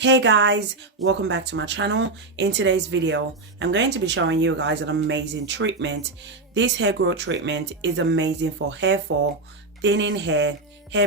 Hey guys, welcome back to my channel. In today's video, I'm going to be showing you guys an amazing treatment. This hair growth treatment is amazing for hair fall, thinning hair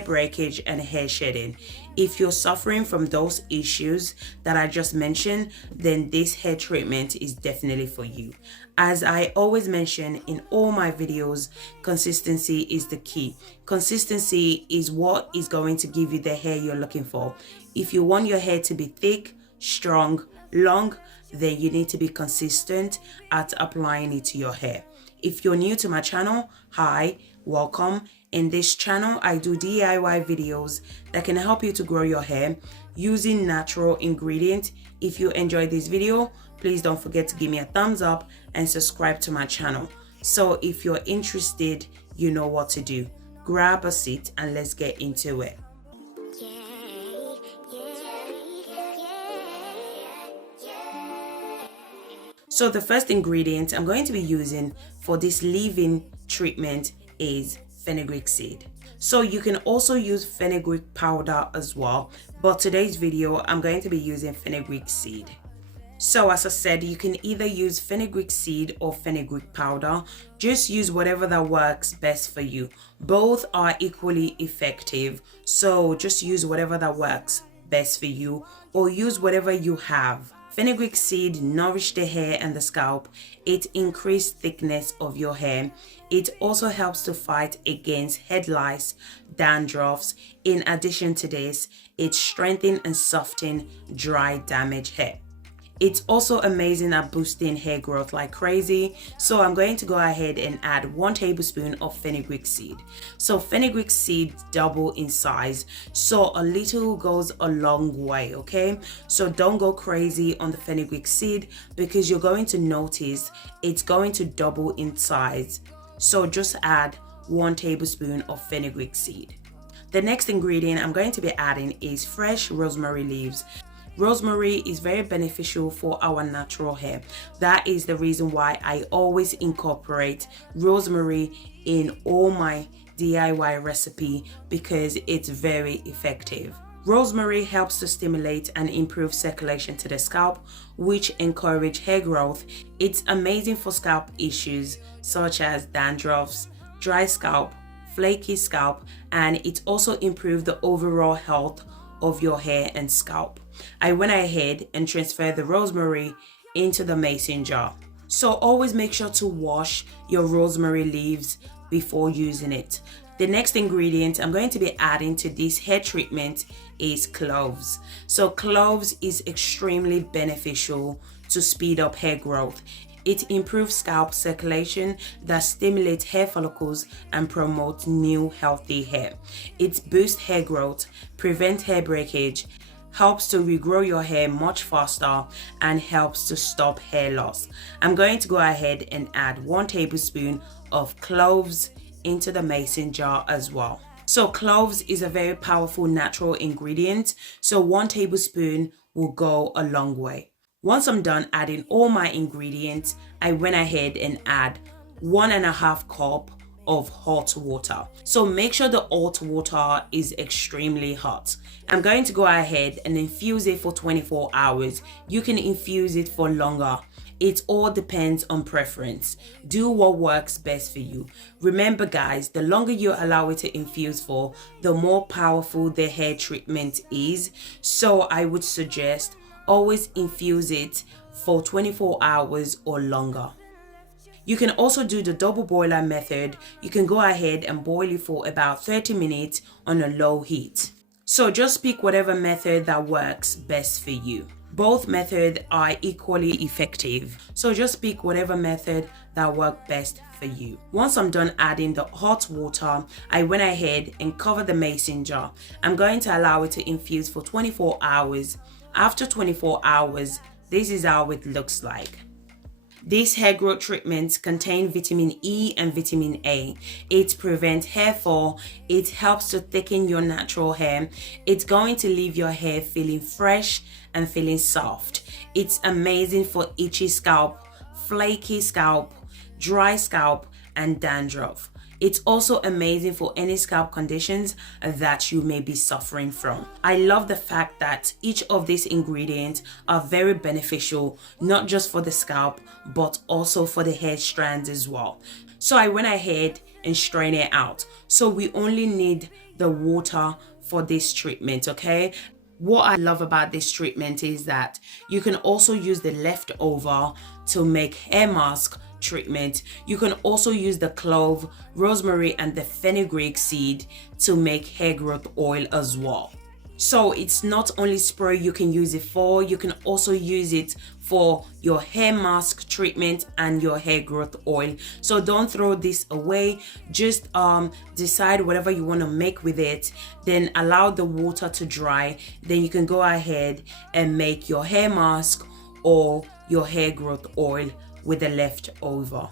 breakage, and hair shedding. If you're suffering from those issues that I just mentioned, then this hair treatment is definitely for you. As I always mention in all my videos, consistency is the key. Consistency is what is going to give you the hair you're looking for. If you want your hair to be thick, strong, long, then you need to be consistent at applying it to your hair. If you're new to my channel, hi, welcome. In this channel, I do DIY videos that can help you to grow your hair using natural ingredients. If you enjoyed this video, please don't forget to give me a thumbs up and subscribe to my channel. So if you're interested, you know what to do. Grab a seat and let's get into it. So the first ingredient I'm going to be using for this leave-in treatment is fenugreek seed. So you can also use fenugreek powder as well, but today's video I'm going to be using fenugreek seed. So as I said, you can either use fenugreek seed or fenugreek powder. Just use whatever that works best for you. Both are equally effective, so just use whatever that works best for you, or use whatever you have. Fenugreek seed nourish the hair and the scalp. It increases thickness of your hair. It also helps to fight against head lice, dandruffs. In addition to this, it strengthens and softens dry, damaged hair. It's also amazing at boosting hair growth like crazy. So I'm going to go ahead and add 1 tablespoon of fenugreek seed. So fenugreek seed double in size, so a little goes a long way, okay? So don't go crazy on the fenugreek seed because you're going to notice it's going to double in size. So just add 1 tablespoon of fenugreek seed. The next ingredient I'm going to be adding is fresh rosemary leaves. Rosemary is very beneficial for our natural hair. That is the reason why I always incorporate rosemary in all my DIY recipe, because it's very effective. Rosemary helps to stimulate and improve circulation to the scalp, which encourage hair growth. It's amazing for scalp issues such as dandruffs, dry scalp, flaky scalp, and it also improves the overall health of your hair and scalp. I went ahead and transferred the rosemary into the mason jar. So always make sure to wash your rosemary leaves before using it. The next ingredient I'm going to be adding to this hair treatment is cloves. So cloves is extremely beneficial to speed up hair growth. It improves scalp circulation that stimulates hair follicles and promotes new healthy hair. It boosts hair growth, prevents hair breakage, helps to regrow your hair much faster, and helps to stop hair loss. I'm going to go ahead and add 1 tablespoon of cloves into the mason jar as well. So cloves is a very powerful natural ingredient, so 1 tablespoon will go a long way. Once I'm done adding all my ingredients, I went ahead and add 1.5 cup of hot water. So make sure the hot water is extremely hot. I'm going to go ahead and infuse it for 24 hours. You can infuse it for longer. It all depends on preference. Do what works best for you. Remember guys, the longer you allow it to infuse for, the more powerful the hair treatment is. So I would suggest always infuse it for 24 hours or longer. You can also do the double boiler method. You can go ahead and boil it for about 30 minutes on a low heat. So just pick whatever method that works best for you. Both methods are equally effective. So just pick whatever method that works best for you. Once I'm done adding the hot water, I went ahead and covered the mason jar. I'm going to allow it to infuse for 24 hours. After 24 hours, this is how it looks like. These hair growth treatments contain vitamin E and vitamin A. It prevents hair fall. It helps to thicken your natural hair. It's going to leave your hair feeling fresh and feeling soft. It's amazing for itchy scalp, flaky scalp, dry scalp, and dandruff. It's also amazing for any scalp conditions that you may be suffering from. I love the fact that each of these ingredients are very beneficial, not just for the scalp, but also for the hair strands as well. So I went ahead and strained it out. So we only need the water for this treatment, okay? What I love about this treatment is that you can also use the leftover to make hair mask treatment. You can also use the clove, rosemary, and the fenugreek seed to make hair growth oil as well. So it's not only spray you can use it for, you can also use it for your hair mask treatment and your hair growth oil. So don't throw this away. Just decide whatever you want to make with it, then allow the water to dry. Then you can go ahead and make your hair mask or your hair growth oil with the leftover.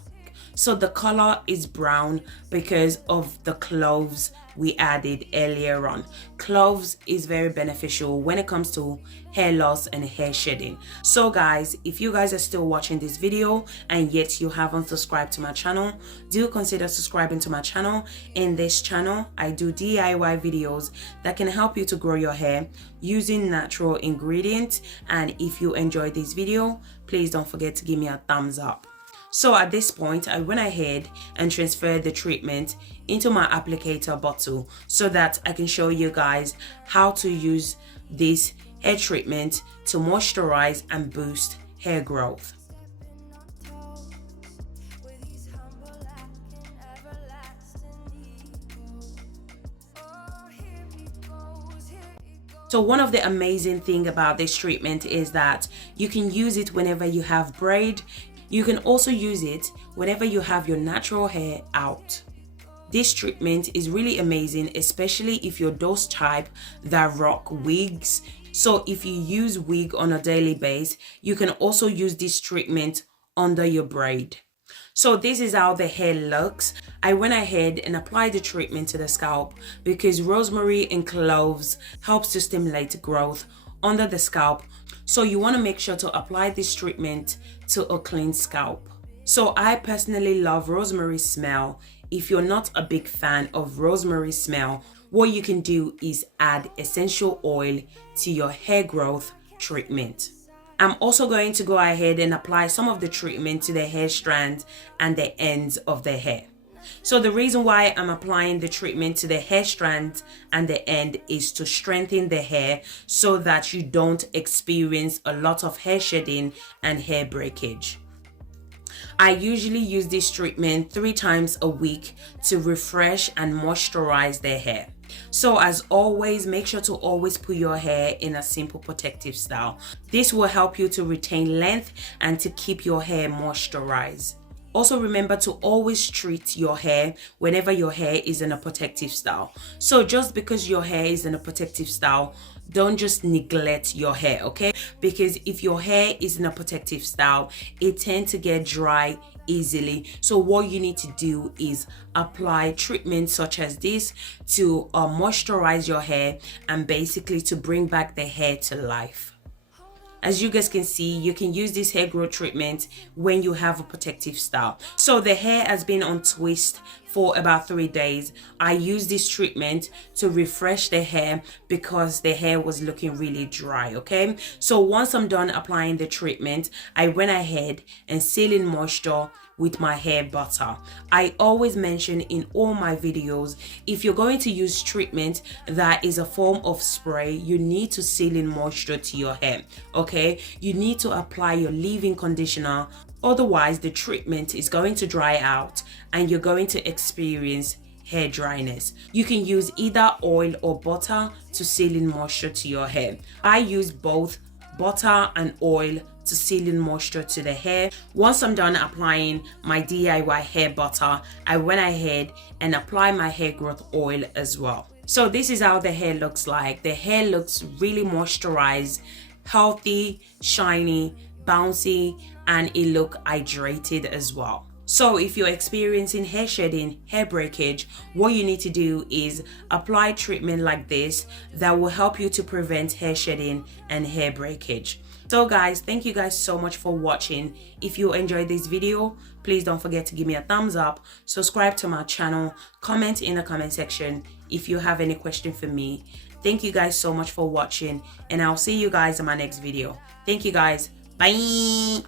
So the color is brown because of the cloves we added earlier on. Cloves is very beneficial when it comes to hair loss and hair shedding. So guys, if you guys are still watching this video and yet you haven't subscribed to my channel, do consider subscribing to my channel. In this channel, I do DIY videos that can help you to grow your hair using natural ingredients. And if you enjoyed this video, please don't forget to give me a thumbs up. So at this point, I went ahead and transferred the treatment into my applicator bottle so that I can show you guys how to use this hair treatment to moisturize and boost hair growth. So one of the amazing things about this treatment is that you can use it whenever you have braid. You can also use it whenever you have your natural hair out. This treatment is really amazing, especially if you're those type that rock wigs. So if you use wig on a daily basis, you can also use this treatment under your braid. So this is how the hair looks. I went ahead and applied the treatment to the scalp because rosemary and cloves helps to stimulate growth under the scalp. So you want to make sure to apply this treatment to a clean scalp. So I personally love rosemary smell. If you're not a big fan of rosemary smell, what you can do is add essential oil to your hair growth treatment. I'm also going to go ahead and apply some of the treatment to the hair strands and the ends of the hair. So the reason why I'm applying the treatment to the hair strands and the end is to strengthen the hair so that you don't experience a lot of hair shedding and hair breakage. I usually use this treatment 3 times a week to refresh and moisturize the hair. So as always, make sure to always put your hair in a simple protective style. This will help you to retain length and to keep your hair moisturized. Also remember to always treat your hair whenever your hair is in a protective style. So just because your hair is in a protective style, don't just neglect your hair, okay? Because if your hair is in a protective style, it tends to get dry easily. So what you need to do is apply treatments such as this to moisturize your hair and basically to bring back the hair to life. As you guys can see, you can use this hair growth treatment when you have a protective style. So the hair has been on twist for about 3 days. I use this treatment to refresh the hair because the hair was looking really dry, okay? So once I'm done applying the treatment, I went ahead and seal in moisture with my hair butter. I always mention in all my videos, if you're going to use treatment that is a form of spray, you need to seal in moisture to your hair, okay? You need to apply your leave-in conditioner, otherwise the treatment is going to dry out and you're going to experience hair dryness. You can use either oil or butter to seal in moisture to your hair. I use both butter and oil to seal in moisture to the hair. Once I'm done applying my DIY hair butter, I went ahead and applied my hair growth oil as well. So this is how the hair looks like. The hair looks really moisturized, healthy, shiny, bouncy, and it looks hydrated as well. So if you're experiencing hair shedding, hair breakage, what you need to do is apply treatment like this that will help you to prevent hair shedding and hair breakage. So guys, thank you guys so much for watching. If you enjoyed this video, please don't forget to give me a thumbs up, subscribe to my channel, comment in the comment section if you have any question for me. Thank you guys so much for watching, and I'll see you guys in my next video. Thank you guys. Bye.